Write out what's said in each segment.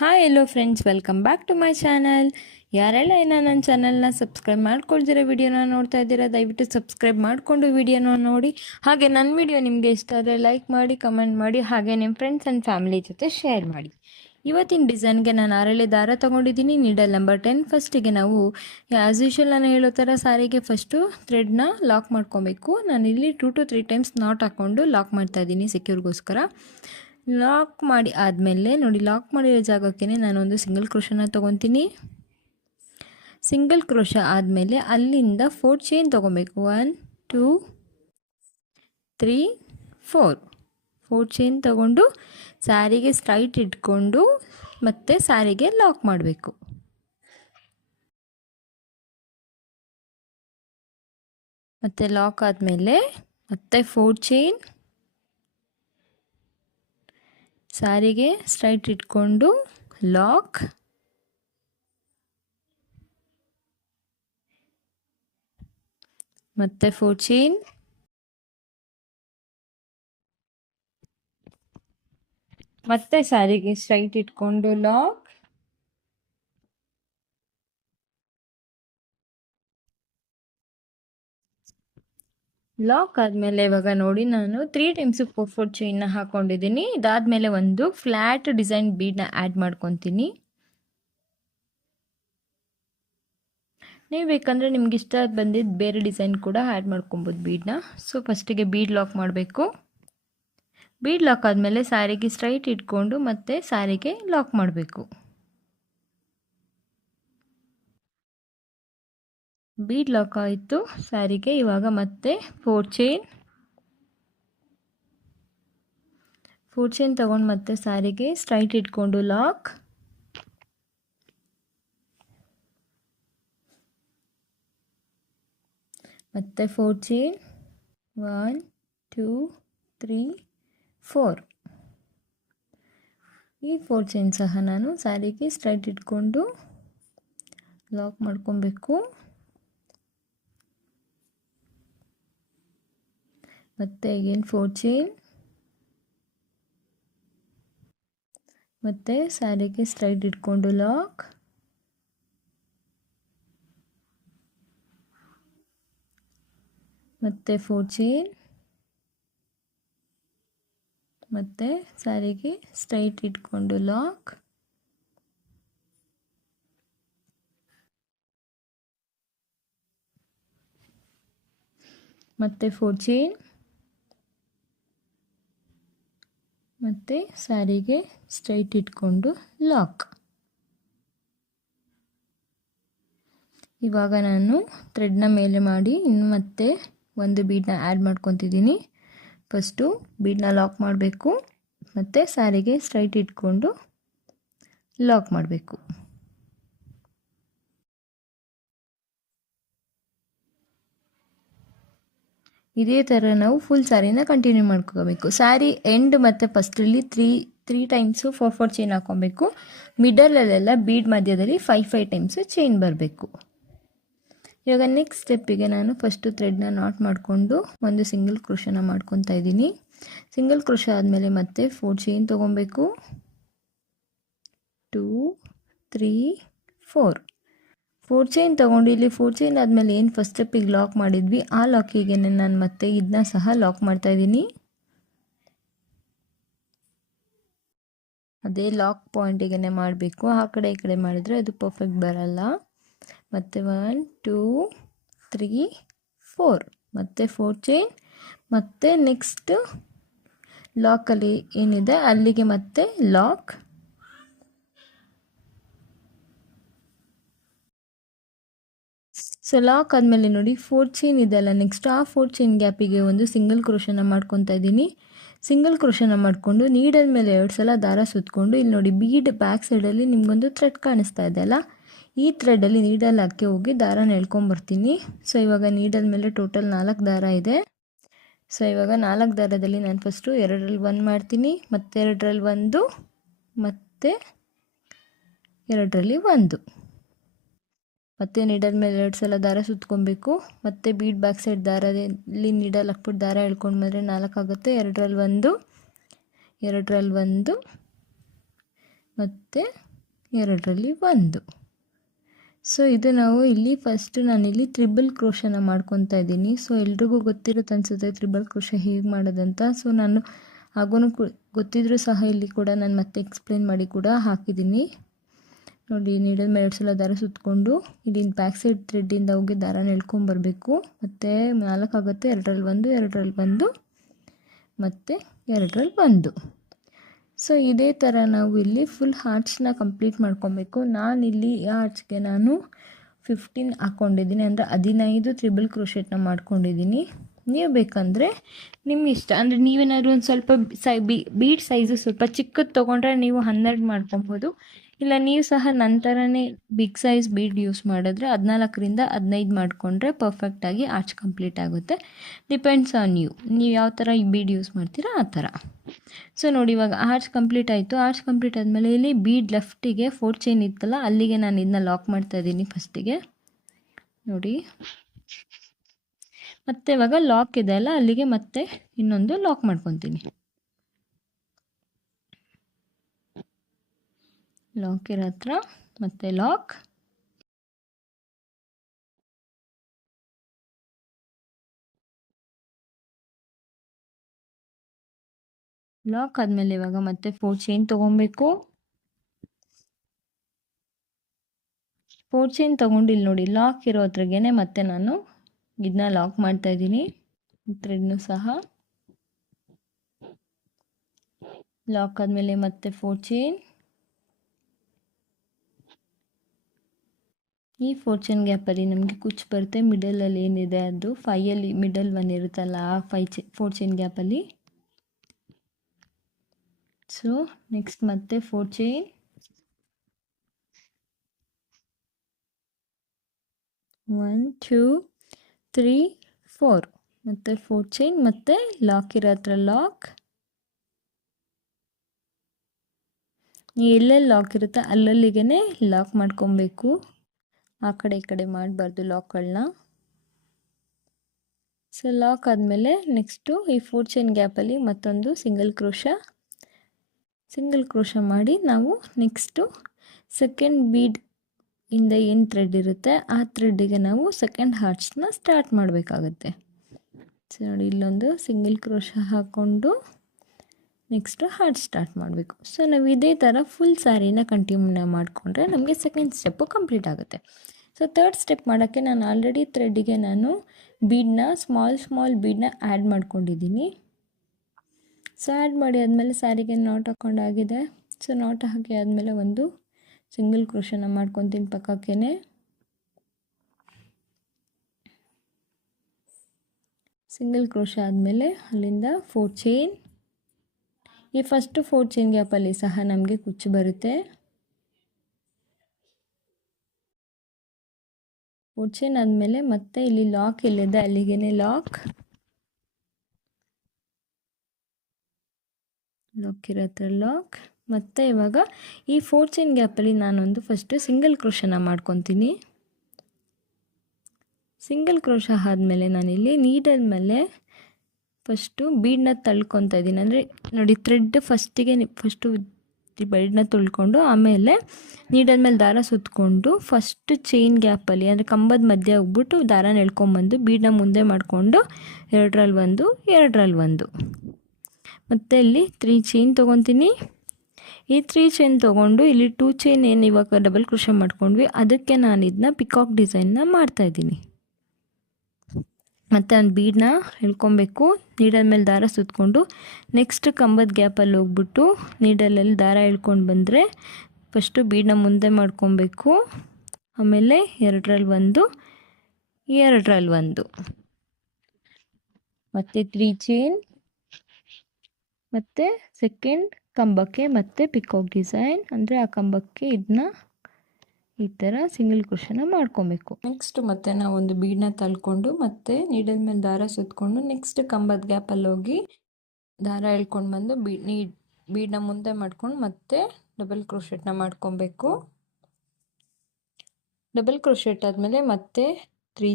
Hi hello friends, welcome back to my channel. ಯಾರೆಲ್ಲ ನನ್ನ ಚಾನಲ್ನ ಸಬ್ಸ್ಕ್ರೈಬ್ ಮಾಡ್ಕೊಳ್ದಿರೋ ವಿಡಿಯೋನ ನೋಡ್ತಾ ಇದ್ದೀರಾ, ದಯವಿಟ್ಟು ಸಬ್ಸ್ಕ್ರೈಬ್ ಮಾಡಿಕೊಂಡು ವಿಡಿಯೋನ ನೋಡಿ. ಹಾಗೆ ನನ್ನ ವಿಡಿಯೋ ನಿಮಗೆ ಇಷ್ಟ ಆದರೆ ಲೈಕ್ ಮಾಡಿ, ಕಮೆಂಟ್ ಮಾಡಿ, ಹಾಗೆ ನಿಮ್ಮ ಫ್ರೆಂಡ್ಸ್ ಆ್ಯಂಡ್ ಫ್ಯಾಮಿಲಿ ಜೊತೆ ಶೇರ್ ಮಾಡಿ. ಇವತ್ತಿನ ಡಿಸೈನ್ಗೆ ನಾನು ಆರಳೆ ದಾರ ತೊಗೊಂಡಿದ್ದೀನಿ, ನೀಡಲ್ ನಂಬರ್ 10. ಫಸ್ಟಿಗೆ ನಾವು ಆ್ಯಸ್ ಯೂಶುವಲ್ ನಾನು ಹೇಳೋ ಥರ ಸಾರಿಗೆ ಫಸ್ಟು ಥ್ರೆಡ್ನ ಲಾಕ್ ಮಾಡ್ಕೊಬೇಕು. ನಾನಿಲ್ಲಿ 2 to 3 ಟೈಮ್ಸ್ ನಾಟ್ ಹಾಕ್ಕೊಂಡು ಲಾಕ್ ಮಾಡ್ತಾಯಿದ್ದೀನಿ ಸೆಕ್ಯೂರ್ಗೋಸ್ಕರ. ಲಾಕ್ ಮಾಡಿ ಆದಮೇಲೆ ನೋಡಿ, ಲಾಕ್ ಮಾಡಿರೋ ಜಾಗಕ್ಕೆ ನಾನೊಂದು ಸಿಂಗಲ್ ಕ್ರೋಶನ ತೊಗೊತೀನಿ. ಸಿಂಗಲ್ ಕ್ರೋಶ ಆದಮೇಲೆ ಅಲ್ಲಿಂದ 4 ಚೈನ್ ತೊಗೊಬೇಕು. 1 2 3 4 ಚೈನ್ ತೊಗೊಂಡು ಸ್ಯಾರಿಗೆ ಸ್ಟ್ರೈಟ್ ಇಟ್ಕೊಂಡು ಮತ್ತೆ ಸ್ಯಾರಿಗೆ ಲಾಕ್ ಮಾಡಬೇಕು. ಮತ್ತೆ ಲಾಕ್ ಆದಮೇಲೆ ಮತ್ತೆ 4 ಚೈನ್ ಸ್ಯಾರಿಗೆ ಸ್ಟ್ರೈಟ್ ಇಟ್ಕೊಂಡು ಲಾಕ್, ಮತ್ತೆ 4 ಚೈನ್, ಮತ್ತೆ ಸ್ಯಾರಿಗೆ ಸ್ಟ್ರೈಟ್ ಇಟ್ಕೊಂಡು ಲಾಕ್, ಲಾಕ್ ಆದಮೇಲೆ ಇವಾಗ ನೋಡಿ ನಾನು 3 ಟೈಮ್ಸು 4 ಚೈನ್ನ ಹಾಕ್ಕೊಂಡಿದ್ದೀನಿ. ಇದಾದಮೇಲೆ ಒಂದು ಫ್ಲ್ಯಾಟ್ ಡಿಸೈನ್ ಬೀಡನ್ನ ಆ್ಯಡ್ ಮಾಡ್ಕೊತೀನಿ. ನೀವು ಬೇಕಂದರೆ ನಿಮ್ಗೆ ಇಷ್ಟ ಬಂದಿದ್ದು ಬೇರೆ ಡಿಸೈನ್ ಕೂಡ ಆ್ಯಡ್ ಮಾಡ್ಕೊಬೋದು ಬೀಡನ್ನ. ಸೊ ಫಸ್ಟಿಗೆ ಬೀಡ್ ಲಾಕ್ ಮಾಡಬೇಕು. ಬೀಡ್ ಲಾಕ್ ಆದಮೇಲೆ ಸ್ಯಾರಿಗೆ ಸ್ಟ್ರೈಟ್ ಇಟ್ಕೊಂಡು ಮತ್ತೆ ಸ್ಯಾರಿಗೆ ಲಾಕ್ ಮಾಡಬೇಕು. ಬೀಡ್ ಲಾಕ್ ಆಯಿತು ಸ್ಯಾರಿಗೆ. ಇವಾಗ ಮತ್ತೆ 4 ಚೈನ್ ತಗೊಂಡು ಮತ್ತೆ ಸ್ಯಾರಿಗೆ ಸ್ಟ್ರೈಟ್ ಇಟ್ಕೊಂಡು ಲಾಕ್, ಮತ್ತೆ 4 ಚೈನ್, 1 2 3 4. ಈ 4 ಚೈನ್ ಸಹ ನಾನು ಸ್ಯಾರಿಗೆ ಸ್ಟ್ರೈಟ್ ಇಟ್ಕೊಂಡು ಲಾಕ್ ಮಾಡ್ಕೊಬೇಕು. ಮತ್ತೆ ಅಗೇನ್ 4 ಚೈನ್, ಮತ್ತೆ ಸ್ಯಾರಿಗೆ ಸ್ಟ್ರೈಟ್ ಇಟ್ಕೊಂಡು ಲಾಕ್, ಮತ್ತೆ 4 ಚೈನ್, ಮತ್ತೆ ಸ್ಯಾರಿಗೆ ಸ್ಟ್ರೈಟ್ ಇಟ್ಕೊಂಡು ಲಾಕ್, ಮತ್ತೆ 4 ಚೈನ್, ಮತ್ತೆ ಸ್ಯಾರಿಗೆ ಸ್ಟ್ರೈಟ್ ಇಟ್ಕೊಂಡು ಲಾಕ್. ಇವಾಗ ನಾನು ಥ್ರೆಡ್ನ ಮೇಲೆ ಮಾಡಿ ಇನ್ನು ಮತ್ತೆ ಒಂದು ಬೀಡನ್ನ ಆ್ಯಡ್ ಮಾಡ್ಕೊತಿದ್ದೀನಿ. ಫಸ್ಟು ಬೀಡನ್ನ ಲಾಕ್ ಮಾಡಬೇಕು, ಮತ್ತು ಸ್ಯಾರಿಗೆ ಸ್ಟ್ರೈಟ್ ಇಟ್ಕೊಂಡು ಲಾಕ್ ಮಾಡಬೇಕು. ಇದೇ ಥರ ನಾವು ಫುಲ್ ಸ್ಯಾರಿನ ಕಂಟಿನ್ಯೂ ಮಾಡ್ಕೋಬೇಕು. ಸ್ಯಾರಿ ಎಂಡ್ ಮತ್ತು ಫಸ್ಟಲ್ಲಿ ತ್ರೀ ಟೈಮ್ಸು 4 ಚೈನ್ ಹಾಕ್ಕೊಬೇಕು. ಮಿಡಲಲ್ಲೆಲ್ಲ ಬೀಡ್ ಮಧ್ಯದಲ್ಲಿ 5 ಟೈಮ್ಸು ಚೈನ್ ಬರಬೇಕು. ಇವಾಗ ನೆಕ್ಸ್ಟ್ ಸ್ಟೆಪ್ಪಿಗೆ ನಾನು ಫಸ್ಟು ಥ್ರೆಡ್ನ ನಾಟ್ ಮಾಡಿಕೊಂಡು ಒಂದು ಸಿಂಗಲ್ ಕ್ರೋಶನ ಮಾಡ್ಕೊತಾ ಇದ್ದೀನಿ. ಸಿಂಗಲ್ ಕ್ರೋಶ ಆದಮೇಲೆ ಮತ್ತೆ 4 ಚೈನ್ ತೊಗೊಬೇಕು. 2 3 4 ಚೈನ್ ತೊಗೊಂಡು ಇಲ್ಲಿ 4 ಚೈನ್ ಆದಮೇಲೆ ಏನು ಫಸ್ಟ್ ಸ್ಟೆಪ್ಪಿಗೆ ಲಾಕ್ ಮಾಡಿದ್ವಿ ಆ ಲಾಕಿಗೆ ನಾನು ಮತ್ತೆ ಇದನ್ನ ಸಹ ಲಾಕ್ ಮಾಡ್ತಾ ಇದ್ದೀನಿ. ಅದೇ ಲಾಕ್ ಪಾಯಿಂಟಿಗೆ ಮಾಡಬೇಕು. ಆ ಕಡೆ ಈ ಕಡೆ ಮಾಡಿದರೆ ಅದು ಪರ್ಫೆಕ್ಟ್ ಬರಲ್ಲ. ಮತ್ತು 1 2 3 4 ಮತ್ತು 4 ಚೈನ್, ಮತ್ತು ನೆಕ್ಸ್ಟ್ ಲಾಕಲ್ಲಿ ಏನಿದೆ ಅಲ್ಲಿಗೆ ಮತ್ತೆ ಲಾಕ್, ಸೊ ಲಾಕ್ ಆದಮೇಲೆ ನೋಡಿ 4 ಚೈನ್ ಇದೆಲ್ಲ ನೆಕ್ಸ್ಟ್ ಆ 4 ಚೈನ್ ಗ್ಯಾಪಿಗೆ ಒಂದು ಸಿಂಗಲ್ ಕ್ರೋಶನ ಮಾಡ್ಕೊತಾ ಇದ್ದೀನಿ. ಸಿಂಗಲ್ ಕ್ರೋಶನ ಮಾಡಿಕೊಂಡು ನೀಡಲ್ ಮೇಲೆ 2 ಸಲ ದಾರ ಸುತ್ತಕೊಂಡು ಇಲ್ಲಿ ನೋಡಿ ಬೀಡ್ ಬ್ಯಾಕ್ ಸೈಡಲ್ಲಿ ನಿಮಗೊಂದು ಥ್ರೆಡ್ ಕಾಣಿಸ್ತಾ ಇದೆ ಅಲ್ಲ, ಈ ಥ್ರೆಡಲ್ಲಿ ನೀಡಲ್ ಹಾಕಿ ಹೋಗಿ ದಾರನ ಎಳ್ಕೊಂಬರ್ತೀನಿ. ಸೊ ಇವಾಗ ನೀಡಲ್ ಮೇಲೆ ಟೋಟಲ್ 4 ದಾರ ಇದೆ. ಸೊ ಇವಾಗ 4 ದಾರದಲ್ಲಿ ನಾನು ಫಸ್ಟು 2ರಲ್ಲಿ 1 ಮಾಡ್ತೀನಿ, ಮತ್ತು 2ರಲ್ಲಿ 1, ಮತ್ತು 2ರಲ್ಲಿ 1, ಮತ್ತು ನೀಡಲ್ ಮೇಲೆ 2 ಸಲ ದಾರ ಸುತ್ಕೊಬೇಕು. ಮತ್ತು ಬೀಡ್ ಬ್ಯಾಕ್ ಸೈಡ್ ದಾರದಲ್ಲಿ ನೀಡಲ್ ಹಾಕ್ಬಿಟ್ಟು ದಾರ ಎಳ್ಕೊಂಡು ಬಂದರೆ 4 ಆಗುತ್ತೆ. 2ರಲ್ಲಿ 1, 2ರಲ್ಲಿ 1, ಮತ್ತು ಎರಡರಲ್ಲಿ ಒಂದು. ಸೊ ಇದು ನಾವು ಇಲ್ಲಿ ಫಸ್ಟು ನಾನಿಲ್ಲಿ ತ್ರಿಬಲ್ ಕ್ರೋಶನ ಮಾಡ್ಕೊತಾ ಇದ್ದೀನಿ. ಸೊ ಎಲ್ರಿಗೂ ಗೊತ್ತಿರುತ್ತೆ ಅನಿಸುತ್ತೆ ತ್ರಿಬಲ್ ಕ್ರೋಶ ಹೇಗೆ ಮಾಡೋದಂತ. ಸೊ ನಾನು ಹಾಗೂ ಗೊತ್ತಿದ್ರೂ ಸಹ ಇಲ್ಲಿ ಕೂಡ ನಾನು ಮತ್ತೆ ಎಕ್ಸ್ಪ್ಲೇನ್ ಮಾಡಿ ಕೂಡ ಹಾಕಿದ್ದೀನಿ ನೋಡಿ. ನೀಡಲ್ ಮೇಲೆ 2 ಸಲ ದಾರ ಸುತ್ತಕೊಂಡು ಇಲ್ಲಿ ಬ್ಯಾಕ್ ಸೈಡ್ ಥ್ರೆಡ್ಡಿಂದ ಹೋಗಿ ದಾರನ ಎಳ್ಕೊಂಬರಬೇಕು. ಮತ್ತು 4 ಆಗುತ್ತೆ, 2ರಲ್ಲಿ 1, 2ರಲ್ಲಿ 1 ಮತ್ತು 2ರಲ್ಲಿ 1. ಸೊ ಇದೇ ಥರ ನಾವು ಇಲ್ಲಿ ಫುಲ್ ಹಾರ್ಟ್ಸ್ನ ಕಂಪ್ಲೀಟ್ ಮಾಡ್ಕೊಬೇಕು. ನಾನಿಲ್ಲಿ ಈ ಹಾರ್ಟ್ಸ್ಗೆ ನಾನು 15 ಹಾಕ್ಕೊಂಡಿದ್ದೀನಿ, ಅಂದರೆ 15 ತ್ರಿಬಲ್ ಕ್ರೋಶೆಟ್ನ ಮಾಡ್ಕೊಂಡಿದ್ದೀನಿ. ನೀವು ಬೇಕಂದರೆ ನಿಮ್ಮ ಇಷ್ಟ, ಅಂದರೆ ನೀವೇನಾದರೂ ಒಂದು ಸ್ವಲ್ಪ ಬೀಡ್ ಸೈಜು ಸ್ವಲ್ಪ ಚಿಕ್ಕದು ತೊಗೊಂಡ್ರೆ ನೀವು 12 ಮಾಡ್ಕೊಬೋದು. ಇಲ್ಲ ನೀವು ಸಹ ನಂತರನೇ ಬಿಗ್ ಸೈಜ್ ಬೀಡ್ ಯೂಸ್ ಮಾಡಿದ್ರೆ 14ರಿಂದ 15 ಮಾಡಿಕೊಂಡ್ರೆ ಪರ್ಫೆಕ್ಟಾಗಿ ಆರ್ಚ್ ಕಂಪ್ಲೀಟ್ ಆಗುತ್ತೆ. ಡಿಪೆಂಡ್ಸ್ ಆನ್ ಯು, ನೀವು ಯಾವ ಥರ ಈ ಬೀಡ್ ಯೂಸ್ ಮಾಡ್ತೀರಾ ಆ ಥರ. ಸೊ ನೋಡಿ ಇವಾಗ ಆರ್ಚ್ ಕಂಪ್ಲೀಟ್ ಆಯಿತು. ಆರ್ಚ್ ಕಂಪ್ಲೀಟ್ ಆದಮೇಲೆ ಇಲ್ಲಿ ಬೀಡ್ ಲೆಫ್ಟಿಗೆ 4 ಚೈನ್ ಇತ್ತಲ್ಲ ಅಲ್ಲಿಗೆ ನಾನು ಇದನ್ನ ಲಾಕ್ ಮಾಡ್ತಾಯಿದ್ದೀನಿ ಫಸ್ಟಿಗೆ ನೋಡಿ. ಮತ್ತು ಇವಾಗ ಲಾಕ್ ಇದೆ ಅಲ್ಲ ಅಲ್ಲಿಗೆ ಮತ್ತೆ ಇನ್ನೊಂದು ಲಾಕ್ ಮಾಡ್ಕೊತೀನಿ. ಲಾಕ್ ಇರೋ ಹತ್ರ ಮತ್ತೆ ಲಾಕ್. ಲಾಕ್ ಆದಮೇಲೆ ಇವಾಗ ಮತ್ತೆ 4 ಚೈನ್ ತೊಗೊಬೇಕು. 4 ಚೈನ್ ತೊಗೊಂಡು ಇಲ್ಲಿ ನೋಡಿ ಲಾಕ್ ಇರೋ ಹತ್ರಗೇನೆ ಮತ್ತೆ ನಾನು ಇದನ್ನ ಲಾಕ್ ಮಾಡ್ತಾ ಇದ್ದೀನಿ. ಥ್ರೆಡ್ನು ಸಹ ಲಾಕ್ ಆದಮೇಲೆ ಮತ್ತೆ 4 ಚೈನ್. ಈ 4 ಚೈನ್ ಗ್ಯಾಪಲ್ಲಿ ನಮಗೆ ಕುಚ್ಚು ಬರುತ್ತೆ. ಮಿಡಲಲ್ಲಿ ಏನಿದೆ ಅದು 5ಅಲ್ಲಿ ಮಿಡಲ್ 1 ಇರುತ್ತಲ್ಲ ಆ 4 ಚೈನ್ ಗ್ಯಾಪಲ್ಲಿ. ಸೊ ನೆಕ್ಸ್ಟ್ ಮತ್ತೆ 4 ಚೈನ್, 1 2 3 4 ಮತ್ತು 4 ಚೈನ್ ಮತ್ತು ಲಾಕ್ ಇರೋ ಹತ್ರ ಲಾಕ್. ಎಲ್ಲೆಲ್ಲಿ ಲಾಕ್ ಇರುತ್ತೆ ಅಲ್ಲಲ್ಲಿಗೆ ಲಾಕ್ ಮಾಡ್ಕೊಬೇಕು, ಆ ಕಡೆ ಈ ಕಡೆ ಮಾಡಬಾರ್ದು ಲಾಕ್ಗಳನ್ನ. ಸೊ ಲಾಕ್ ಆದಮೇಲೆ ನೆಕ್ಸ್ಟು ಈ 4 ಚೈನ್ ಗ್ಯಾಪಲ್ಲಿ ಮತ್ತೊಂದು ಸಿಂಗಲ್ ಕ್ರೋಶ ಮಾಡಿ ನಾವು ನೆಕ್ಸ್ಟು ಸೆಕೆಂಡ್ ಬೀಡ್ ಇಂದ ಏನು ಥ್ರೆಡ್ ಇರುತ್ತೆ ಆ ಥ್ರೆಡ್ಡಿಗೆ ನಾವು ಸೆಕೆಂಡ್ ಹಾರ್ಟ್ಸ್ನ ಸ್ಟಾರ್ಟ್ ಮಾಡಬೇಕಾಗುತ್ತೆ. ಸೊ ನೋಡಿ ಇಲ್ಲೊಂದು ಸಿಂಗಲ್ ಕ್ರೋಶ ಹಾಕ್ಕೊಂಡು ನೆಕ್ಸ್ಟು ಹಾರ್ಟ್ ಸ್ಟಾರ್ಟ್ ಮಾಡಬೇಕು. ಸೊ ನಾವು ಇದೇ ಥರ ಫುಲ್ ಸ್ಯಾರಿನ ಕಂಟಿನ್ಯೂ ಮಾಡಿಕೊಂಡ್ರೆ ನಮಗೆ ಸೆಕೆಂಡ್ ಸ್ಟೆಪ್ಪು ಕಂಪ್ಲೀಟ್ ಆಗುತ್ತೆ. ಸೊ ಥರ್ಡ್ ಸ್ಟೆಪ್ ಮಾಡೋಕ್ಕೆ ನಾನು ಆಲ್ರೆಡಿ ಥ್ರೆಡ್ಡಿಗೆ ನಾನು ಬೀಡನ್ನ ಸ್ಮಾಲ್ ಬೀಡನ್ನ ಆ್ಯಡ್ ಮಾಡ್ಕೊಂಡಿದ್ದೀನಿ. ಸೊ ಆ್ಯಡ್ ಮಾಡಿ ಆದಮೇಲೆ ಸ್ಯಾರಿಗೆ ನಾಟ್ ಹಾಕ್ಕೊಂಡಾಗಿದೆ. ಸೊ ನಾಟ್ ಹಾಕಿ ಆದಮೇಲೆ ಒಂದು ಸಿಂಗಲ್ ಕ್ರೋಶನ ಮಾಡ್ಕೊತೀನಿ ಪಕ್ಕಕ್ಕೇ. ಸಿಂಗಲ್ ಕ್ರೋಶ ಆದಮೇಲೆ ಅಲ್ಲಿಂದ 4 ಚೈನ್. ಈ ಫಸ್ಟು 4 ಚೈನ್ ಗ್ಯಾಪಲ್ಲಿ ಸಹ ನಮಗೆ ಕುಚ್ಚು ಬರುತ್ತೆ. 4 ಚೈನ್ ಆದಮೇಲೆ ಮತ್ತೆ ಇಲ್ಲಿ ಲಾಕ್ ಇಲ್ಲಿದೆ ಅಲ್ಲಿಗೆ ಲಾಕ್ ಇರೋ ಹತ್ರ ಲಾಕ್. ಮತ್ತು ಇವಾಗ ಈ 4 ಚೈನ್ ಗ್ಯಾಪಲ್ಲಿ ನಾನೊಂದು ಫಸ್ಟು ಸಿಂಗಲ್ ಕ್ರೋಶನ ಮಾಡ್ಕೊತೀನಿ. ಸಿಂಗಲ್ ಕ್ರೋಶ ಆದಮೇಲೆ ನಾನಿಲ್ಲಿ ನೀಡಲ್ ಮೇಲೆ ಫಸ್ಟು ಬೀಡನ್ನ ತಳ್ಕೊತಾ ಇದ್ದೀನಿ. ಅಂದರೆ ನೋಡಿ ಥ್ರೆಡ್ ಫಸ್ಟು ಬೀಡನ್ನ ತೊಳ್ಕೊಂಡು ಆಮೇಲೆ ನೀಡಲ್ ಮೇಲೆ ದಾರ ಸುತ್ತಕೊಂಡು ಫಸ್ಟ್ ಚೈನ್ ಗ್ಯಾಪಲ್ಲಿ ಅಂದರೆ ಕಂಬದ ಮಧ್ಯೆ ಹೋಗ್ಬಿಟ್ಟು ದಾರನ ಎಳ್ಕೊಂಬಂದು ಬೀಡನ್ನ ಮುಂದೆ ಮಾಡಿಕೊಂಡು 2ರಲ್ಲಿ 1 2ರಲ್ಲಿ 1 ಮತ್ತು ಇಲ್ಲಿ 3 ಚೈನ್ ತೊಗೊತೀನಿ. ಈ 3 ಚೈನ್ ತೊಗೊಂಡು ಇಲ್ಲಿ 2 ಚೈನ್ ಏನು ಇವಾಗ ಡಬಲ್ ಕ್ರೋಶ ಮಾಡ್ಕೊಂಡ್ವಿ ಅದಕ್ಕೆ ನಾನು ಇದನ್ನ ಪಿಕಾಕ್ ಡಿಸೈನ್ನ ಮಾಡ್ತಾಯಿದ್ದೀನಿ. ಮತ್ತು ಒಂದು ಬೀಡನ್ನ ಎಳ್ಕೊಬೇಕು, ನೀಡಲ್ ಮೇಲೆ ದಾರ ಸುತ್ತಕೊಂಡು ನೆಕ್ಸ್ಟ್ ಕಂಬದ ಗ್ಯಾಪಲ್ಲಿ ಹೋಗ್ಬಿಟ್ಟು ನೀಡಲಲ್ಲಿ ದಾರ ಎಳ್ಕೊಂಡು ಬಂದರೆ ಫಸ್ಟು ಬೀಡನ್ನ ಮುಂದೆ ಮಾಡ್ಕೊಬೇಕು, ಆಮೇಲೆ 2ರಲ್ಲಿ 1 2ರಲ್ಲಿ 1 ಮತ್ತು 3 ಚೈನ್ ಮತ್ತು ಸೆಕೆಂಡ್ ಕಂಬಕ್ಕೆ ಮತ್ತು ಪಿಕಾಕ್ ಡಿಸೈನ್ ಅಂದರೆ ಆ ಕಂಬಕ್ಕೆ ಇದನ್ನ ಈ ಥರ ಸಿಂಗಲ್ ಕ್ರೋಶನ ಮಾಡ್ಕೊಬೇಕು. ನೆಕ್ಸ್ಟ್ ಮತ್ತೆ ನಾವು ಒಂದು ಬೀಡನ್ನ ತಳ್ಕೊಂಡು ಮತ್ತೆ ನೀಡಲ್ ಮೇಲೆ ದಾರ ಸುತ್ತಕೊಂಡು ನೆಕ್ಸ್ಟ್ ಕಂಬದ ಗ್ಯಾಪಲ್ಲಿ ಹೋಗಿ ದಾರ ಎಳ್ಕೊಂಡು ಬಂದು ಬೀಡನ್ನ ಮುಂದೆ ಮಾಡ್ಕೊಂಡು ಮತ್ತೆ ಡಬಲ್ ಕ್ರೋಶೆಟ್ನ ಮಾಡ್ಕೊಬೇಕು. ಡಬಲ್ ಕ್ರೋಶೆಟ್ ಆದಮೇಲೆ ಮತ್ತೆ 3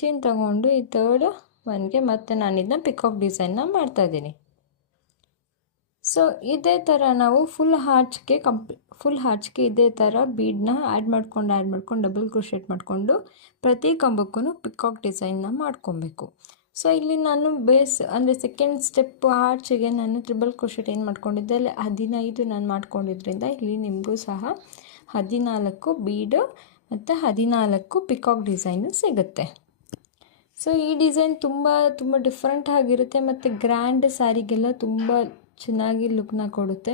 ಚೈನ್ ತಗೊಂಡು ಈ ಥರ್ಡ್ ಒನ್ಗೆ ಮತ್ತೆ ನಾನು ಇದನ್ನ ಪಿಕಾಕ್ ಡಿಸೈನ್ನ ಮಾಡ್ತಾಯಿದ್ದೀನಿ. ಸೊ ಇದೇ ಥರ ನಾವು ಫುಲ್ ಹಾರ್ಚ್ಗೆ ಇದೇ ಥರ ಬೀಡನ್ನ ಆ್ಯಡ್ ಮಾಡ್ಕೊಂಡು ಡಬಲ್ ಕ್ರೋಶೆಟ್ ಮಾಡಿಕೊಂಡು ಪ್ರತಿ ಕಂಬಕ್ಕೂ ಪಿಕಾಕ್ ಡಿಸೈನ್ನ ಮಾಡ್ಕೊಬೇಕು. ಸೊ ಇಲ್ಲಿ ನಾನು ಬೇಸ್ ಅಂದರೆ ಸೆಕೆಂಡ್ ಸ್ಟೆಪ್ ಆರ್ಚಿಗೆ ನಾನು ಟ್ರಿಬಲ್ ಕ್ರೋಶೆಟ್ ಏನು ಮಾಡ್ಕೊಂಡಿದ್ದೆ ಅಲ್ಲಿ 15 ನಾನು ಮಾಡ್ಕೊಂಡಿದ್ರಿಂದ ಇಲ್ಲಿ ನಿಮಗೂ ಸಹ 14 ಬೀಡು ಮತ್ತು 14 ಪಿಕಾಕ್ ಡಿಸೈನು ಸಿಗುತ್ತೆ. ಸೊ ಈ ಡಿಸೈನ್ ತುಂಬ ಡಿಫ್ರೆಂಟ್ ಆಗಿರುತ್ತೆ ಮತ್ತು ಗ್ರ್ಯಾಂಡ್ ಸ್ಯಾರಿಗೆಲ್ಲ ತುಂಬ ಚೆನ್ನಾಗಿ ಲುಕ್ನ ಕೊಡುತ್ತೆ.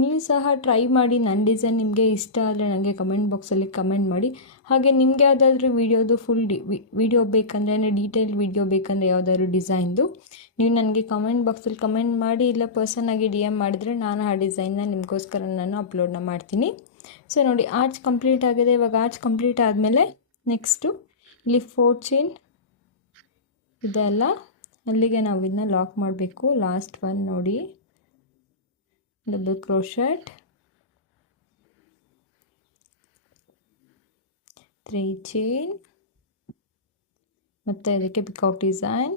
ನೀವು ಸಹ ಟ್ರೈ ಮಾಡಿ. ನನ್ನ ಡಿಸೈನ್ ನಿಮಗೆ ಇಷ್ಟ ಆದರೆ ನನಗೆ ಕಮೆಂಟ್ ಬಾಕ್ಸಲ್ಲಿ ಕಮೆಂಟ್ ಮಾಡಿ. ಹಾಗೆ ನಿಮಗೆ ಯಾವುದಾದ್ರೂ ವೀಡಿಯೋದು ಫುಲ್ ವಿಡಿಯೋ ಬೇಕಂದರೆ ಡೀಟೇಲ್ ವಿಡಿಯೋ ಬೇಕಂದರೆ ಯಾವುದಾದ್ರು ಡಿಸೈನ್ದು ನೀವು ನನಗೆ ಕಮೆಂಟ್ ಬಾಕ್ಸಲ್ಲಿ ಕಮೆಂಟ್ ಮಾಡಿ, ಇಲ್ಲ ಪರ್ಸನ್ನಾಗಿ DM ಮಾಡಿದರೆ ನಾನು ಆ ಡಿಸೈನ್ನ ನಿಮಗೋಸ್ಕರ ನಾನು ಅಪ್ಲೋಡ್ನ ಮಾಡ್ತೀನಿ. ಸೊ ನೋಡಿ ಆರ್ಚ್ ಕಂಪ್ಲೀಟ್ ಆಗಿದೆ. ಇವಾಗ ಆರ್ಚ್ ಕಂಪ್ಲೀಟ್ ಆದಮೇಲೆ ನೆಕ್ಸ್ಟು ಇಲ್ಲಿ 4 ಚೈನ್ ಇದೆಲ್ಲ ಅಲ್ಲಿಗೆ ನಾವು ಇದನ್ನ ಲಾಕ್ ಮಾಡಬೇಕು. ಲಾಸ್ಟ್ ಒನ್ ನೋಡಿ, ಡಬಲ್ ಕ್ರೋಶೆಟ್, 3 ಚೈನ್ ಮತ್ತು ಇದಕ್ಕೆ ಪಿಕಾಕ್ ಡಿಸೈನ್.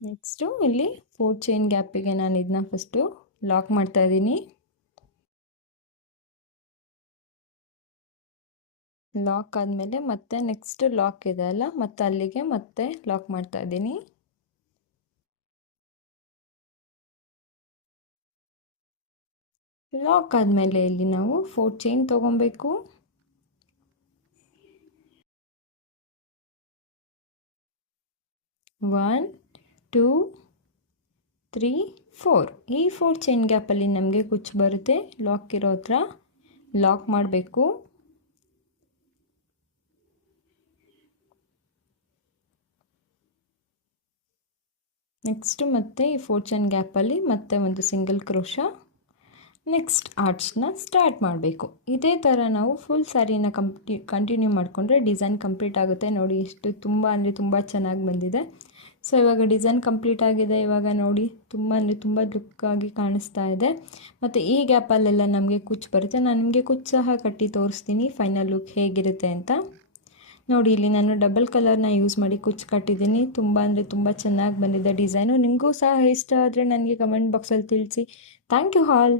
ನೆಕ್ಸ್ಟು ಇಲ್ಲಿ 4 ಚೈನ್ ಗ್ಯಾಪಿಗೆ ನಾನು ಇದನ್ನ ಫಸ್ಟು ಲಾಕ್ ಮಾಡ್ತಾ ಇದ್ದೀನಿ. ಲಾಕ್ ಆದಮೇಲೆ ಮತ್ತೆ ನೆಕ್ಸ್ಟ್ ಲಾಕ್ ಇದೆ ಅಲ್ಲ, ಮತ್ತೆ ಅಲ್ಲಿಗೆ ಮತ್ತೆ ಲಾಕ್ ಮಾಡ್ತಾ ಇದ್ದೀನಿ. ಲಾಕ್ ಆದಮೇಲೆ ಇಲ್ಲಿ ನಾವು 4 ಚೈನ್ ತೊಗೊಬೇಕು. 1 2 3 4 ಈ 4 ಚೈನ್ ಗ್ಯಾಪಲ್ಲಿ ನಮಗೆ ಕುಚ್ಚು ಬರುತ್ತೆ. ಲಾಕ್ ಇರೋ ಹತ್ರ ಲಾಕ್ ಮಾಡಬೇಕು. ನೆಕ್ಸ್ಟ್ ಮತ್ತೆ ಈ 4 ಚೈನ್ ಗ್ಯಾಪಲ್ಲಿ ಮತ್ತೆ ಒಂದು ಸಿಂಗಲ್ ಕ್ರೋಶ. ನೆಕ್ಸ್ಟ್ ಆರ್ಚ್ನ ಸ್ಟಾರ್ಟ್ ಮಾಡಬೇಕು. ಇದೇ ಥರ ನಾವು ಫುಲ್ ಸ್ಯಾರಿನ ಕಂಟಿನ್ಯೂ ಮಾಡಿಕೊಂಡ್ರೆ ಡಿಸೈನ್ ಕಂಪ್ಲೀಟ್ ಆಗುತ್ತೆ. ನೋಡಿ ಎಷ್ಟು ತುಂಬ ಚೆನ್ನಾಗಿ ಬಂದಿದೆ. ಸೊ ಇವಾಗ ಡಿಸೈನ್ ಕಂಪ್ಲೀಟ್ ಆಗಿದೆ. ಇವಾಗ ನೋಡಿ ತುಂಬ ಲುಕ್ಕಾಗಿ ಕಾಣಿಸ್ತಾ ಇದೆ. ಮತ್ತು ಈ ಗ್ಯಾಪಲ್ಲೆಲ್ಲ ನಮಗೆ ಕುಚ್ಚು ಬರುತ್ತೆ. ನಾನು ನಿಮಗೆ ಕುಚ್ಚು ಸಹ ಕಟ್ಟಿ ತೋರಿಸ್ತೀನಿ ಫೈನಲ್ ಲುಕ್ ಹೇಗಿರುತ್ತೆ ಅಂತ. ನೋಡಿ ಇಲ್ಲಿ ನಾನು ಡಬಲ್ ಕಲರ್ನ ಯೂಸ್ ಮಾಡಿ ಕುಚ್ಚು ಕಟ್ಟಿದ್ದೀನಿ. ತುಂಬ ಚೆನ್ನಾಗಿ ಬಂದಿದೆ ಡಿಸೈನು. ನಿಮಗೂ ಸಹ ಇಷ್ಟ ಆದರೆ ನನಗೆ ಕಮೆಂಟ್ ಬಾಕ್ಸಲ್ಲಿ ತಿಳಿಸಿ. Thank you all.